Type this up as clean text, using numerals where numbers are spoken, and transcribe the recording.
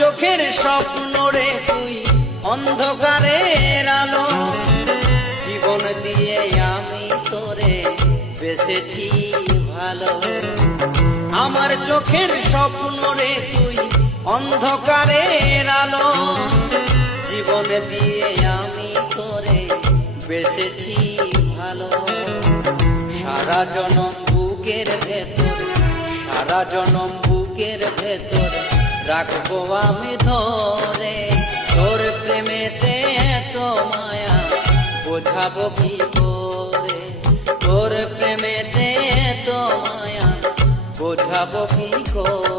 চোখের স্বপ্ন রে তুই অন্ধকারের আলো, জীবন দিয়ে আমি তোরে বেঁচেছি ভালো। আমার চোখের স্বপ্ন রে তুই অন্ধকারের আলো, জীবন দিয়ে আমি তোরে বেঁচেছি ভালো। সারা জনম বুকের ভেতর, সারা জনম বুকের ভেতর রাখবো আমি ধরে। তোর প্রেমেতে এত মায়া বোঝাবো কি করে, তোর প্রেমেতে এত মায়া বোঝাবো কি করে।